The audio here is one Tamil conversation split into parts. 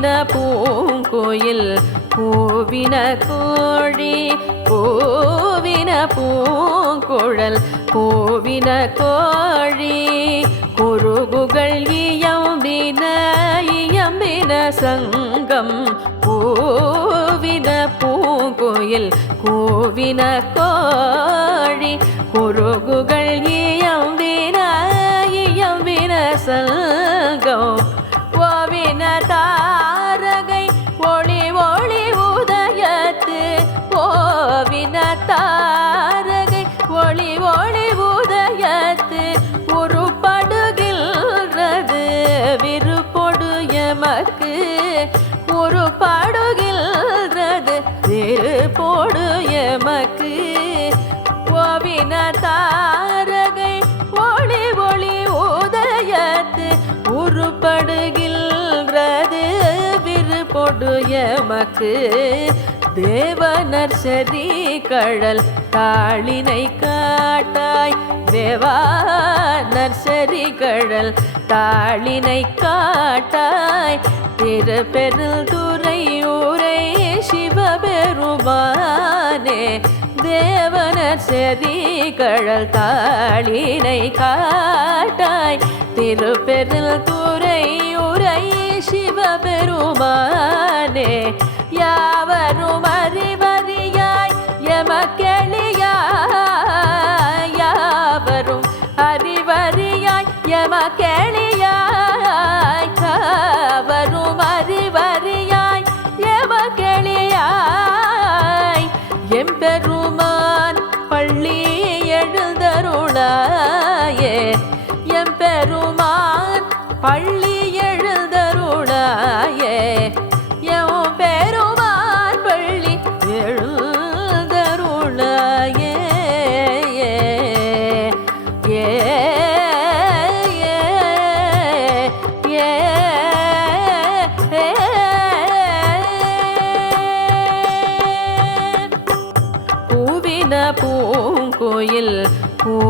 பூவின பூங்கோயில் பூவின கோழி பூவின பூங்குழல் பூவின கோழி குருகுகள் இயம்பின இயம்பின சங்கம் பூவின பூங்கோயில் கூவின கோழி குரு எமக்கு தேவனர் சரி கழல் தாளினை காட்டாய். தேவானர் சரி கழல் தாளினை காட்டாய். திருப்பெருள் துறை ஊரை சிவபெருமானே தேவனர் செறி கழல் தாளினை காட்டாய். திருப்பெருள் துறை உரை சிவபெருமானே யாவரும்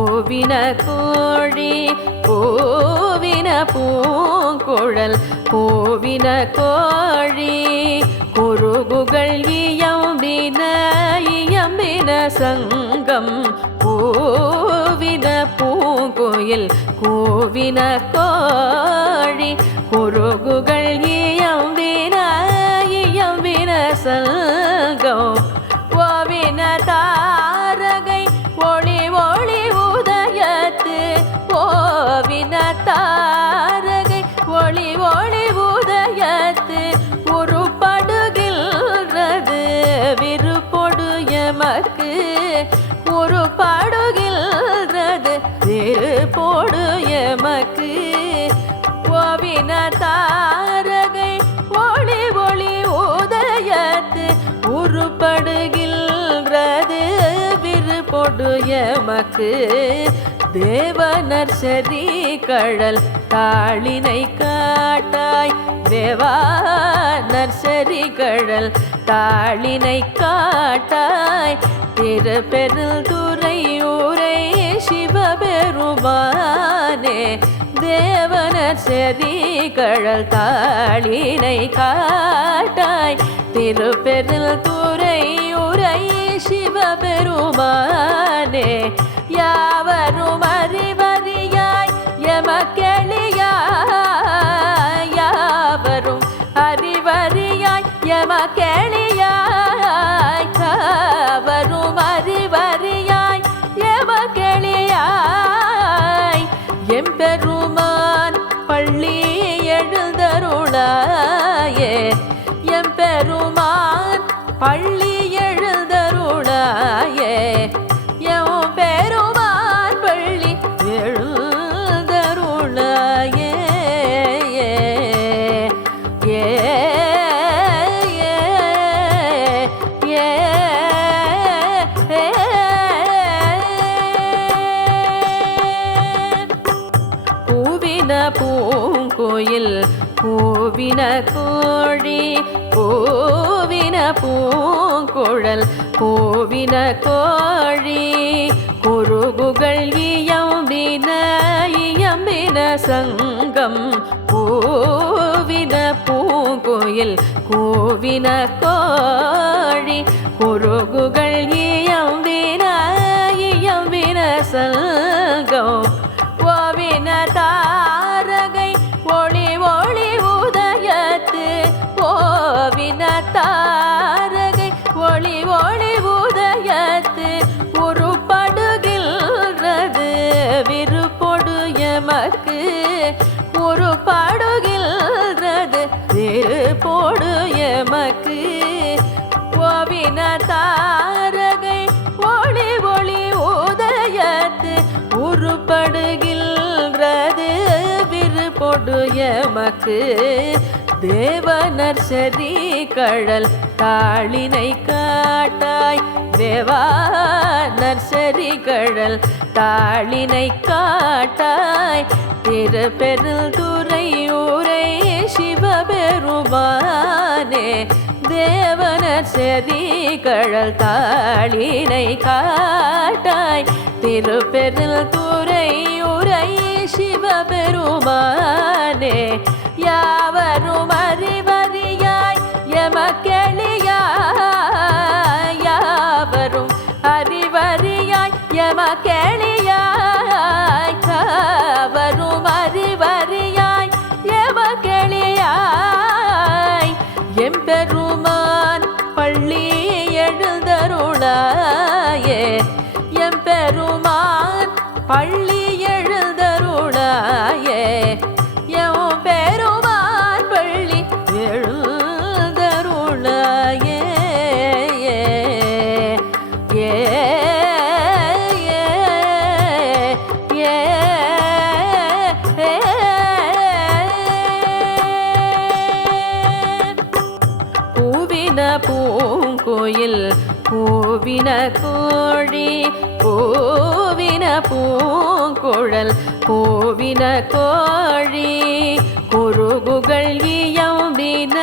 பூவின கோழி பூவின பூங்குழல் பூவின கோழி. குருகுகள் இயம்பின இயம்பின சங்கம் பூவின பூங்குயில் கூவின கோழி. குருகுகள் இயம்பின இயம்பின சங்கம் ஓவின தா எமக்கு உருப்படுகின்றது போடு எமக்கு. கோவின தாரகை ஒளி ஒளி உதயத்து உருப்படுகின்றது. விருப்பொடு எமக்கு. தேவனர் சரி கடல் தாளினை காட்டாய். தேவா நர்சரி கடல் தாளினை காட்டாய். திருப்பெருள் துறை ஊரை சிவபெருமானே. தேவனர் செறி கழல் தாளினை காட்டாய். திருப்பெருள் துறை உரை சிவபெருமானே. யாவருமா கோழி பூவின பூங்குழல் பூவின கோழி. குருகுகள் இயம்பின இயம்பின சங்கம் பூவின பூங்குயில் பூங்கோயில் கூவின கோழி. எமக்கு தேவனர் சரி கடல் தாளினை காட்டாய். தேவானர் சரி கடல் தாளினை காட்டாய். திருப்பெருள் துறை ஊரை சிவபெருமானே. தேவனர் செறி கடல் தாளினை காட்டாய். திருப்பெருள் துறை உரை சிவபெருமானே கோவின கோழி கோவின பூங்குழல் கோவின கோழி. குருகுகள் இயம்பின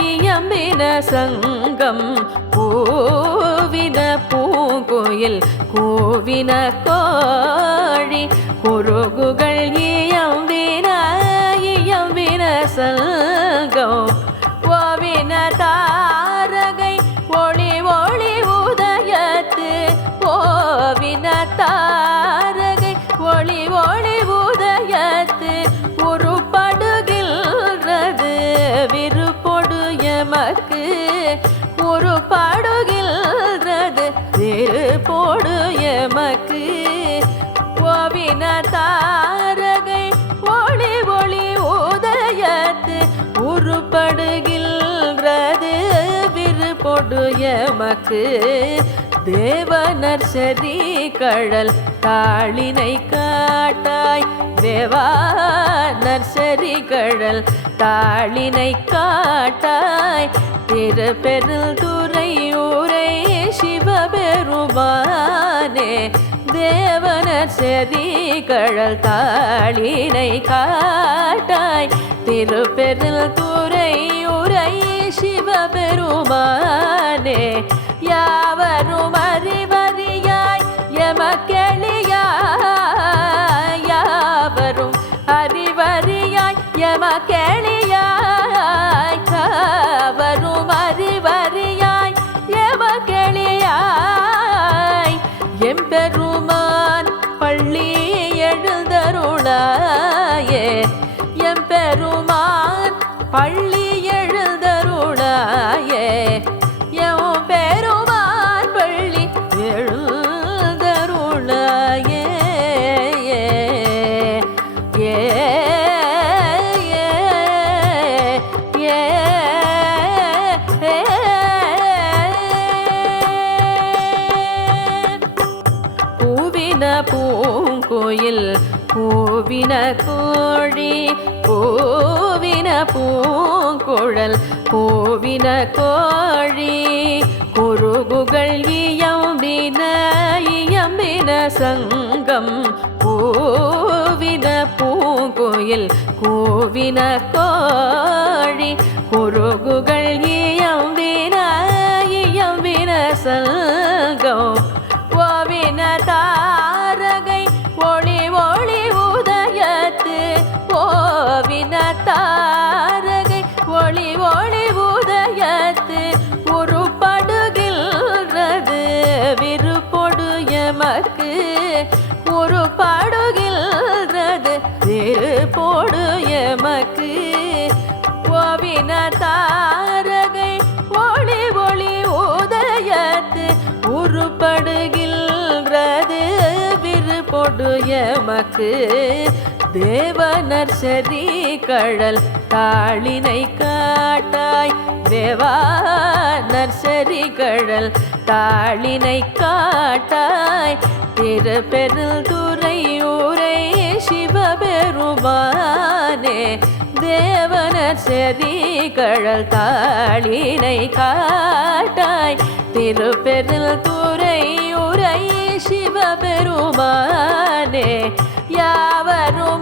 இயம்பின சங்கம் கோவின பூங்கோயில் கோவின கோழி. குருகுகள் இயம்பின இயம்பின சங்கம் கோவின தா எமக்கு திரு போடு எமக்கு. ஓவின தாரகை ஒளி ஒளி உதயத்து. உருப்படுகின்றது விரு போடு எமக்கு. தேவனர் சரி கழல் தாளினை காட்டாய். தேவா நர்சரி கழல் தாளினை காட்டாய். திருப்பெருள் துறை ஊரை சிவபெருமானே. தேவனர் செறி கழல் தாளினை காட்டாய். திருப்பெருள் துறை உரை சிவபெருமானே. யாவருமா பூவின பூங்குழல் பூவின கோழி குருகுகள் இயம்பின இயம்பின சங்கம். பூவின பூங்குயில் கூவின கோழி குருகுகள் எமக்கு தேவனர் செறி கழல் தாளினை காட்டாய். தேவானர் செறி கழல் தாளினை காட்டாய். திருப்பெருள் துறை ஊரை சிவபெருமானே. தேவனர் செறி கழல் தாளினை காட்டாய். திருப்பெருள் துறை உரை யாவரும்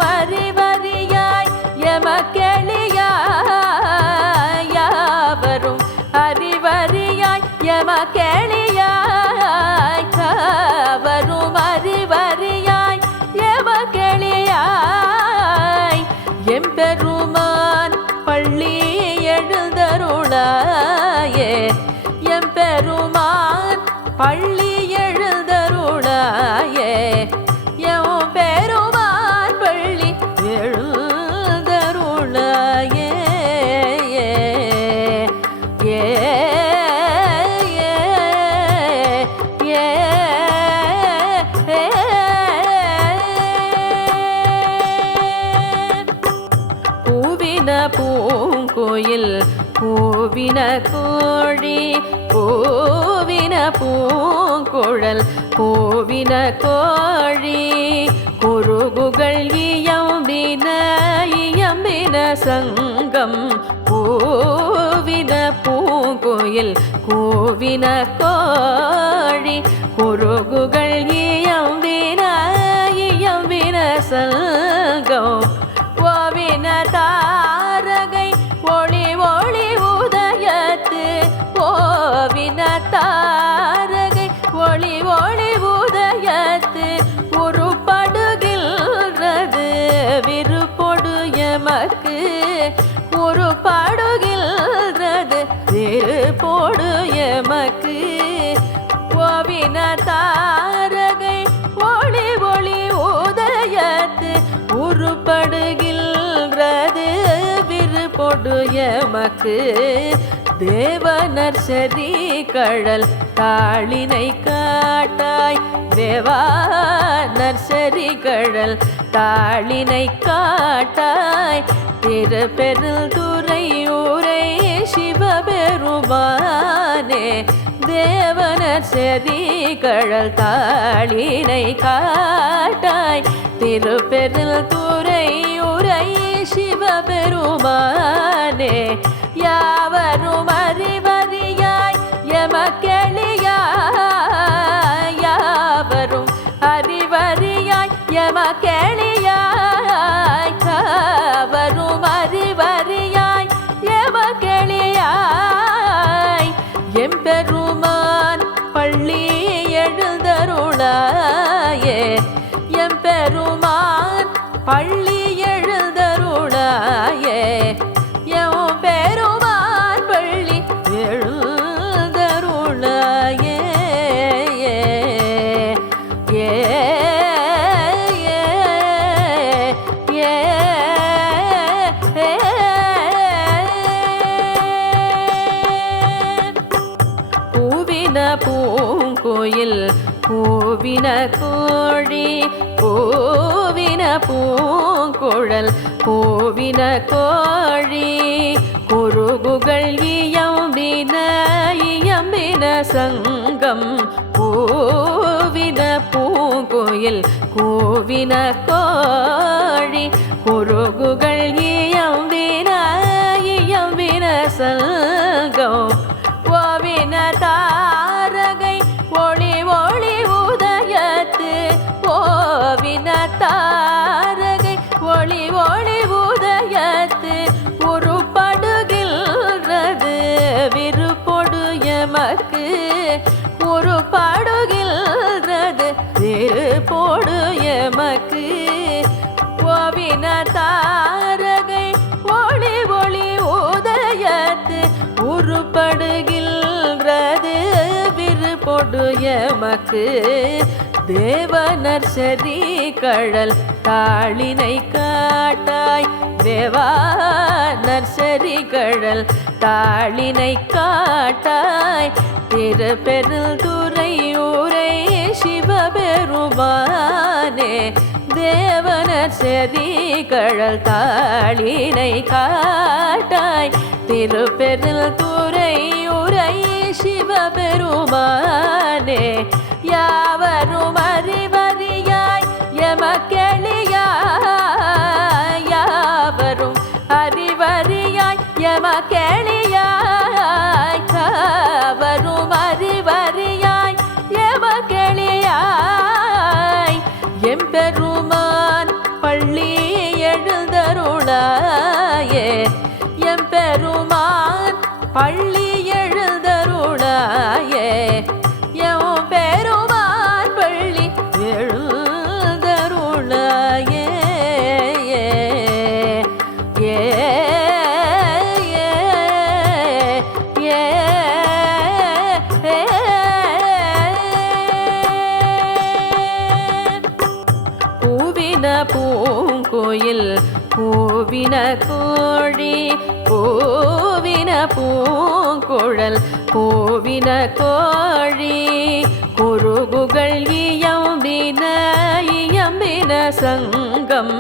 பூவின கோழி பூவின பூங்குழல் பூவின கோழி குருகுகள் இயம்பின இயம்பின சங்கம் பூவின பூங்கோயில் கூவின கோழி குருகுகள் இயம்பின இயம்பின சங்கம் ஓவின தா எமக்கு உருப்படுகின்றது போடு எமக்கு. ஓவின தாரகை ஒளி ஒளி உதயத்து உருப்படுகின்றது. விரு போடு எமக்கு. தேவனர் சரி கழல் தாளினை காட்டாய். தேவா நர்சரி கழல் தாளினை காட்டாய். திருப்பெருள் துறை ஊரை சிவபெருமானே தேவனர் செறி கழல் தாளினை காட்டாய். திருப்பெருள் துறை உரை சிவபெருமானே யாவருமா கோழி கோவின பூங்குழல் கோவின கோழி குருகுகள் இயம்பின இயம்பின சங்கம் கோவின பூங்குயில் கோவின கோழி குருகுகள் எமக்கு தேவனர் செறி கழல் தாளினை காட்டாய். தேவா நர்சரி கழல் தாளினை காட்டாய். திருப்பெருள் துறை ஊரை சிவபெருமானே தேவனர் செறி கழல் தாளினை காட்டாய். திருப்பெருள் துறை உரை யாவருமா பூவின கோழி பூவின பூங்குழல் பூவின கோழி குருகுகள் இயம்பின இயம்பின சங்கம்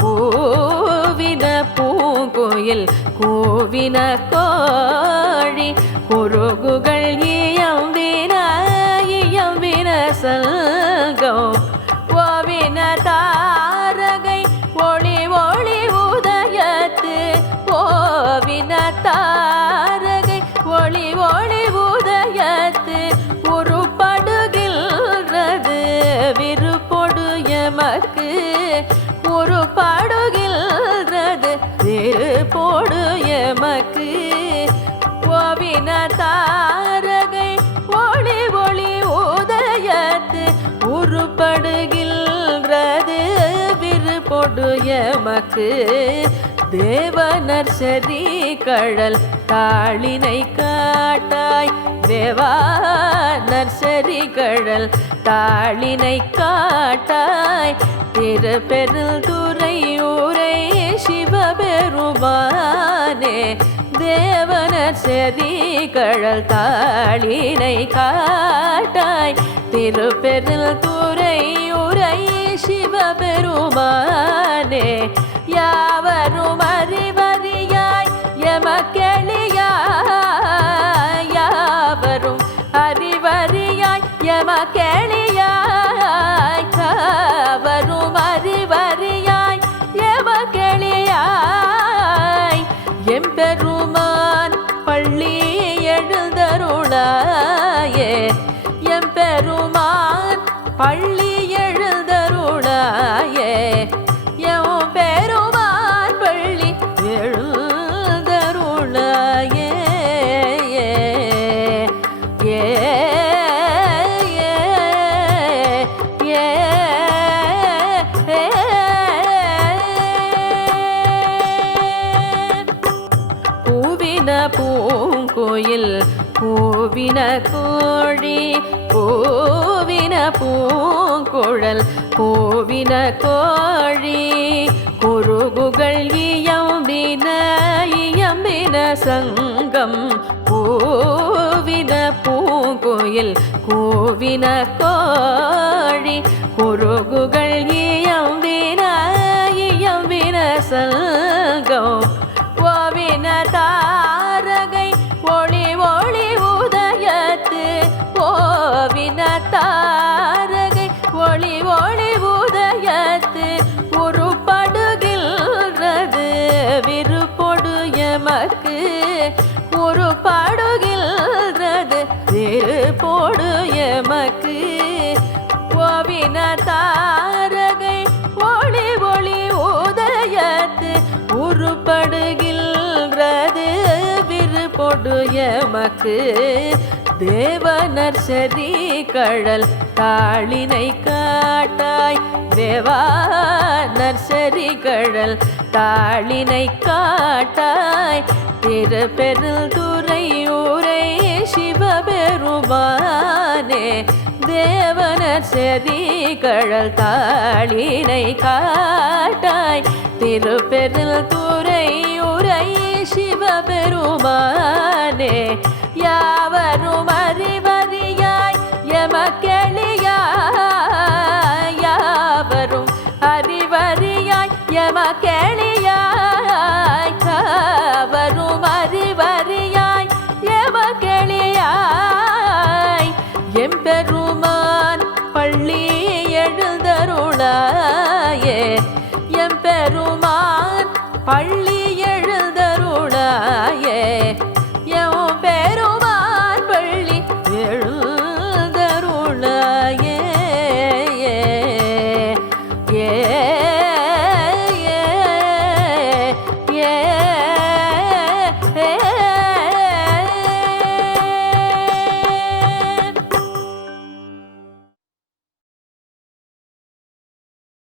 பூவின பூங்குயில் கூவின கோழி குருகுகள் இயம்பின இயம்பின சங்கம் கோவின தா எமக்கு உருப்படுகின்றது போடு எமக்கு. ஓவின தாரகை ஒளி ஒளி உதயத்து. உருப்படுகின்றது விரு போடு எமக்கு. தேவனர் சரி கடல் தாளினை காட்டாய். தேவா நர்சரி கடல் தாளினை காட்டாய். திருப்பெருள் துறை ஊரை சிவபெருமானே. தேவனர் செறிகழல் தாளினை காட்டாய். திருப்பெருள் துறை உரை சிவபெருமானே. யாவருமா பூங்குழல் பூவின கோழி குருகுகள் இயம்பின இயம்பின சங்கம். பூவின பூங்குயில் கூவின கோழி குருகுகள் இ எமக்கு தேவனர் சரி கழல் தாளினை காட்டாய். தேவானர் சரி கழல் தாளினை காட்டாய். திருப்பெருள் துறை ஊரை சிவபெருமானே. தேவனர் செறி கழல் தாளினை காட்டாய். திருப்பெருள் துறை யாவரும் யாவரும் அறிவ